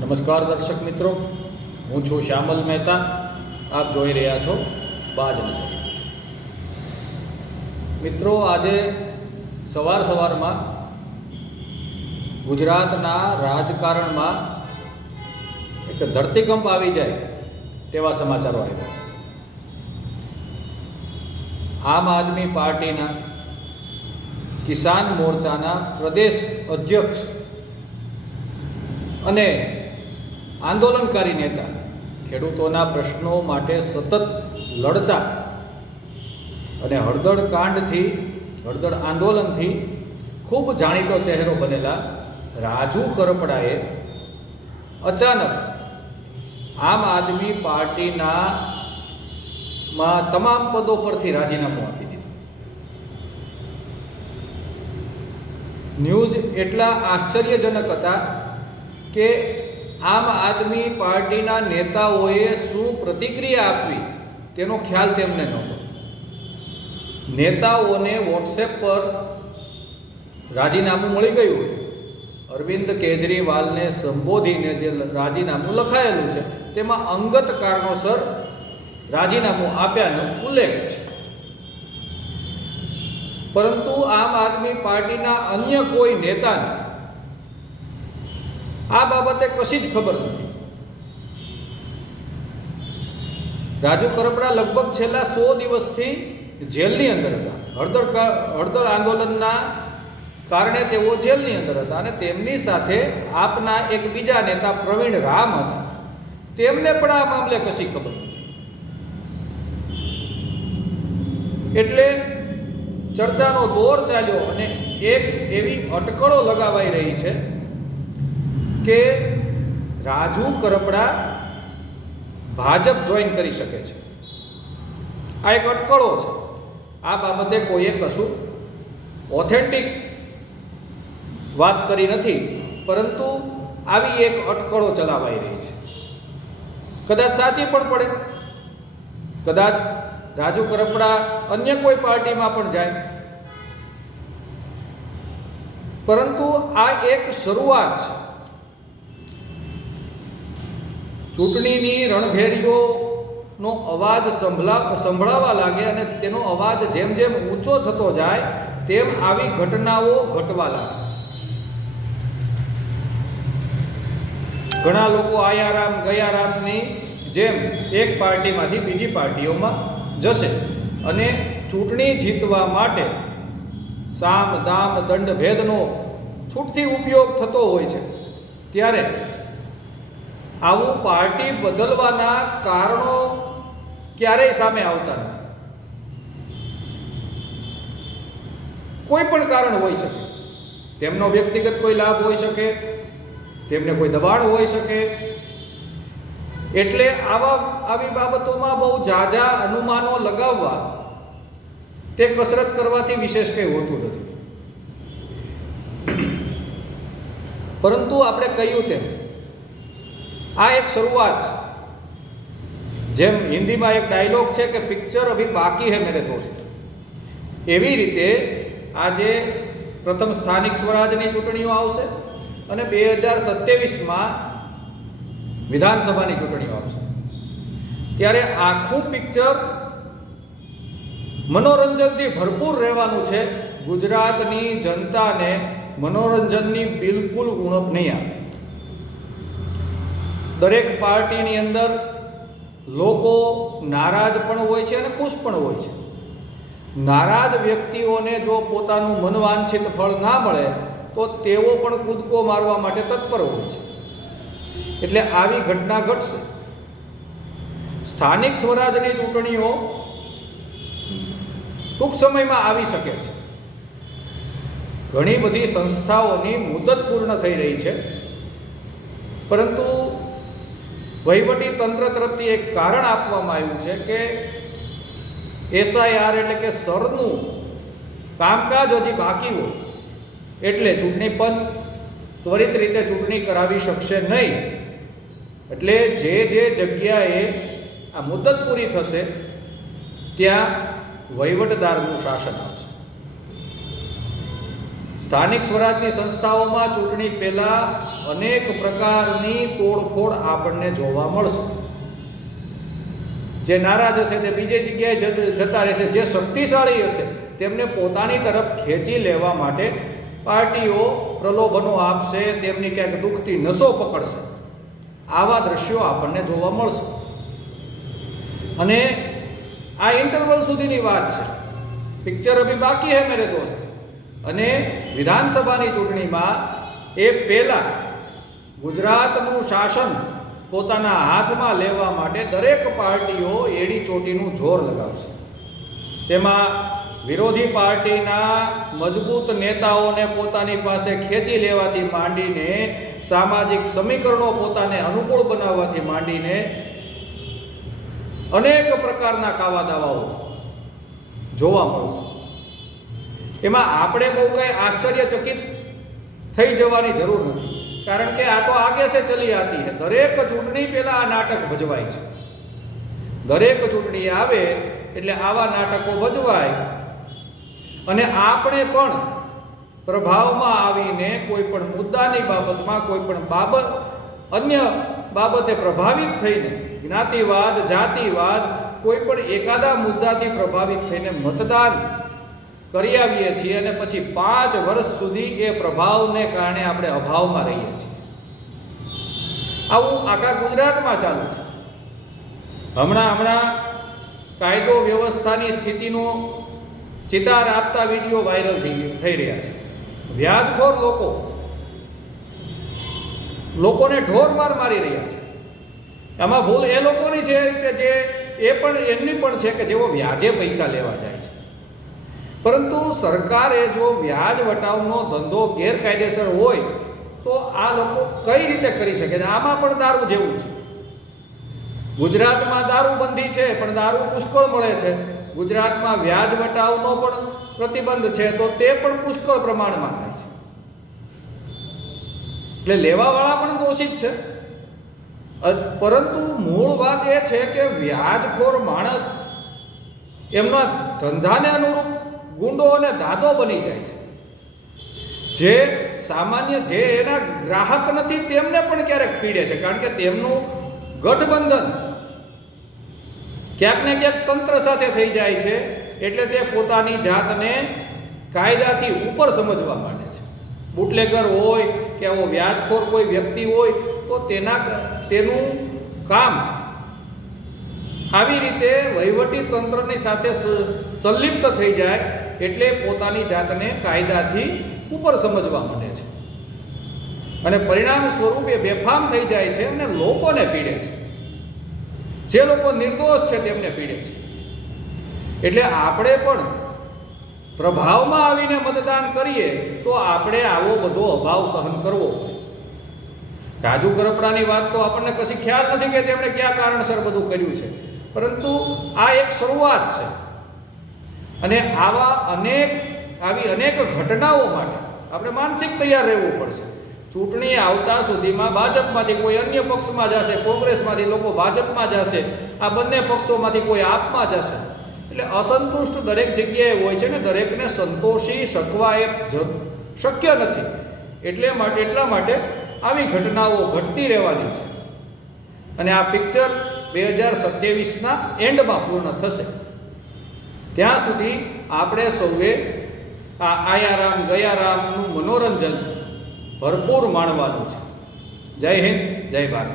નમસ્કાર દર્શક મિત્રો, હું છું શ્યામલ મહેતા. આપ જોઈ રહ્યા છો બાજ નજર. મિત્રો, આજે સવારમાં ગુજરાતના રાજકારણમાં એક ધરતીકંપ આવી જાય તેવા સમાચારો આવ્યા. આમ આદમી પાર્ટીના કિસાન મોરચાના પ્રદેશ અધ્યક્ષ અને આંદોલનકારી નેતા, ખેડૂતોના પ્રશ્નો માટે સતત લડતા અને હળદળ આંદોલનથી ખૂબ જાણીતો ચહેરો બનેલા રાજુ કરપડાએ અચાનક આમ આદમી પાર્ટીના તમામ પદો પરથી રાજીનામું આપી દીધું. ન્યૂઝ એટલા આશ્ચર્યજનક હતા કે આમ આદમી પાર્ટીના નેતાઓએ શું પ્રતિક્રિયા આપવી તેનો ખ્યાલ તેમને નહોતો. નેતાઓને વોટ્સએપ પર રાજીનામું મળી ગયું હતું. અરવિંદ કેજરીવાલને સંબોધીને જે રાજીનામું લખાયેલું છે તેમાં અંગત કારણોસર રાજીનામું આપ્યાનો ઉલ્લેખ છે. પરંતુ આમ આદમી પાર્ટીના અન્ય કોઈ નેતાને આ બાબતે કશી જ ખબર નથી. રાજુ કરપડા લગભગ છેલ્લા 100 દિવસથી જેલની અંદર હતા. હળદળ આંદોલનના કારણે તેઓ જેલની અંદર હતા અને તેમની સાથે આપના એક બીજા નેતા પ્રવીણ રામ હતા. તેમને પણ આ મામલે કશી ખબર નથી. એટલે ચર્ચાનો દોર ચાલ્યો અને એક એવી અટકળો લગાવાઈ રહી છે કે રાજુ કરપડા ભાજપ જોઈન કરી શકે છે. આ એક અટકળો છે. આ બાબતે કોઈએ કશું ઓથેન્ટિક વાત કરી નથી, પરંતુ આવી એક અટકળો ચલાવાઈ રહી છે. કદાચ સાચી પણ પડે, કદાચ રાજુ કરપડા અન્ય કોઈ પાર્ટીમાં પણ જાય, પરંતુ આ એક શરૂઆત છે. ચૂંટણીની રણભેરીઓનો અવાજ સંભળાવા લાગે અને તેનો અવાજ જેમ જેમ ઊંચો થતો જાય તેમ આવી ઘટનાઓ ઘટવા લાગશે. ઘણા લોકો આયારામ ગયારામની જેમ એક પાર્ટીમાંથી બીજી પાર્ટીઓમાં જશે અને ચૂંટણી જીતવા માટે સામ દામ દંડ ભેદનો છૂટથી ઉપયોગ થતો હોય છે. ત્યારે આવું પાર્ટી બદલવાના કારણો ક્યારેય સામે આવતા નથી. કોઈ પણ કારણ હોઈ શકે. તેમનો વ્યક્તિગત કોઈ લાભ હોઈ શકે, તેમને કોઈ દબાણ હોઈ શકે. એટલે આવી બાબતોમાં બહુ ઝાઝા અનુમાનો લગાવવા, તે કસરત કરવાથી વિશેષ કંઈ હોતું નથી. પરંતુ આપણે કહ્યું તેમ આ એક શરૂઆત છે. જેમ હિન્દીમાં એક ડાયલોગ છે કે પિક્ચર અભી બાકી હૈ મેરે દોસ્ત, એવી રીતે આજે પ્રથમ સ્થાનિક સ્વરાજની ચૂંટણીઓ આવશે અને 2027માં વિધાનસભાની ચૂંટણીઓ આવશે. ત્યારે આખું પિક્ચર મનોરંજનથી ભરપૂર રહેવાનું છે. ગુજરાતની જનતાને મનોરંજનની બિલકુલ ઉણપ નહીં આવે. દરેક પાર્ટીની અંદર લોકો નારાજ પણ હોય છે અને ખુશ પણ હોય છે. નારાજ વ્યક્તિઓને જો પોતાનું મનવાંછિત ફળ ના મળે તો તેઓ પણ કૂદકો મારવા માટે તત્પર હોય છે. એટલે આવી ઘટના ઘટશે. સ્થાનિક સ્વરાજની ચૂંટણીઓ ટૂંક સમયમાં આવી શકે છે. ઘણી બધી સંસ્થાઓની મુદત પૂર્ણ થઈ રહી છે, પરંતુ વહીવટી તંત્ર તરફથી એક કારણ આપવામાં આવ્યું છે કે SIR એટલે કે સરનું કામકાજ હજી બાકી હોય, એટલે ચૂંટણી પંચ ત્વરિત રીતે ચૂંટણી કરાવી શકશે નહીં. એટલે જે જગ્યાએ આ મુદત પૂરી થશે ત્યાં વહીવટદારનું શાસન આવશે. સ્થાનિક સ્વરાજની સંસ્થાઓમાં ચૂંટણી પહેલાં અનેક પ્રકારની તોડફોડ આપણને જોવા મળશે. જે નારાજ હશે તે બીજી જગ્યાએ જતા રહેશે. જે શક્તિશાળી હશે તેમને પોતાની તરફ ખેંચી લેવા માટે પાર્ટીઓ પ્રલોભનો આપશે, તેમની ક્યાંક દુઃખથી નસો પકડશે. આવા દ્રશ્યો આપણને જોવા મળશે. અને આ ઇન્ટરવલ સુધીની વાત છે. પિક્ચર અભી બાકી હે મેરે દોસ્ત. અને વિધાનસભાની ચૂંટણીમાં એ પહેલાં ગુજરાતનું શાસન પોતાના હાથમાં લેવા માટે દરેક પાર્ટીઓ એડી ચોટીનું જોર લગાવશે. તેમાં વિરોધી પાર્ટીના મજબૂત નેતાઓને પોતાની પાસે ખેંચી લેવાથી માંડીને સામાજિક સમીકરણો પોતાને અનુકૂળ બનાવવાથી માંડીને અનેક પ્રકારના કાવા દાવાઓ જોવા મળશે. એમાં આપણે બહુ કંઈ આશ્ચર્યચકિત થઈ જવાની જરૂર નથી, કારણ કે આ તો આગે સે ચલી આતી હે. દરેક ચૂંટણી પહેલાં આ નાટક ભજવાય છે. દરેક ચૂંટણી આવે એટલે આવા નાટકો ભજવાય અને આપણે પણ પ્રભાવમાં આવીને કોઈ પણ મુદ્દાની બાબતમાં, કોઈ પણ બાબત, અન્ય બાબતે પ્રભાવિત થઈને, જ્ઞાતિવાદ, જાતિવાદ, કોઈ પણ એકાદા મુદ્દાથી પ્રભાવિત થઈને મતદાન કરી આવીએ છીએ અને પછી 5 વર્ષ સુધી એ પ્રભાવને કારણે આપણે અભાવમાં રહીએ છીએ. આવું આખા ગુજરાતમાં ચાલુ છે. હમણાં કાયદો વ્યવસ્થાની સ્થિતિનો ચિતાર આપતા વિડીયો વાયરલ થઈ રહ્યા છે. વ્યાજખોર લોકોને ઢોરમાર મારી રહ્યા છે. આમાં ભૂલ એ લોકોની છે કે જે એમની પણ છે કે જેઓ વ્યાજે પૈસા લેવા જાય છે. પરંતુ સરકારે જો વ્યાજ વટાવનો ધંધો ગેરકાયદેસર હોય તો આ લોકો કઈ રીતે કરી શકે છે? આમાં પણ દારૂ જેવું છે. ગુજરાતમાં દારૂબંધી છે પણ દારૂ પુષ્કળ મળે છે. ગુજરાતમાં વ્યાજ વટાવનો પણ પ્રતિબંધ છે તો તે પણ પુષ્કળ પ્રમાણમાં થાય છે. એટલે લેવાવાળા પણ દોષિત છે. પરંતુ મૂળ વાત એ છે કે વ્યાજખોર માણસ એમના ધંધાને અનુરૂપ ગુંડો અને દાદો બની જાય છે. જે સામાન્ય જે એના ગ્રાહક નથી તેમને પણ ક્યારેક પીડે છે, કારણ કે તેમનું ગઠબંધન ક્યાંક ને ક્યાંક તંત્ર સાથે થઈ જાય છે. એટલે તે પોતાની જાતને કાયદાથી ઉપર સમજવા માંડે છે. બુટલેગર હોય કે આવો વ્યાજખોર કોઈ વ્યક્તિ હોય તો તેનું કામ આવી રીતે વહીવટી તંત્રની સાથે સંલિપ્ત થઈ જાય એટલે પોતાની જાતને કાયદાથી ઉપર સમજવા માંડે છે અને પરિણામ સ્વરૂપે બેફામ થઈ જાય છે અને લોકોને પીડે છે. જે લોકો નિર્દોષ છે તેમને પીડે છે. એટલે આપણે પણ પ્રભાવમાં આવીને મતદાન કરીએ તો આપણે આવો બધો અભાવ સહન કરવો પડે. રાજુ કરપડાની વાત તો આપણને કશી ખ્યાલ નથી કે તેમણે કયા કારણસર બધું કર્યું છે, પરંતુ આ એક શરૂઆત છે. અને આવી અનેક ઘટનાઓ માટે આપણે માનસિક તૈયાર રહેવું પડશે. ચૂંટણી આવતા સુધીમાં ભાજપમાંથી કોઈ અન્ય પક્ષમાં જશે, કોંગ્રેસમાંથી લોકો ભાજપમાં જશે, આ બંને પક્ષોમાંથી કોઈ આપમાં જશે. એટલે અસંતુષ્ટ દરેક જગ્યાએ હોય છે ને દરેકને સંતોષી શકવા એ શક્ય નથી. એટલા માટે આવી ઘટનાઓ ઘટતી રહેવાની છે. અને આ પિક્ચર 2027ના એન્ડમાં પૂર્ણ થશે. ત્યાં સુધી આપણે સૌએ આ આયા રામ ગયા રામનું મનોરંજન ભરપૂર માણવાનું છે. જય હિન્દ, જય ભારત.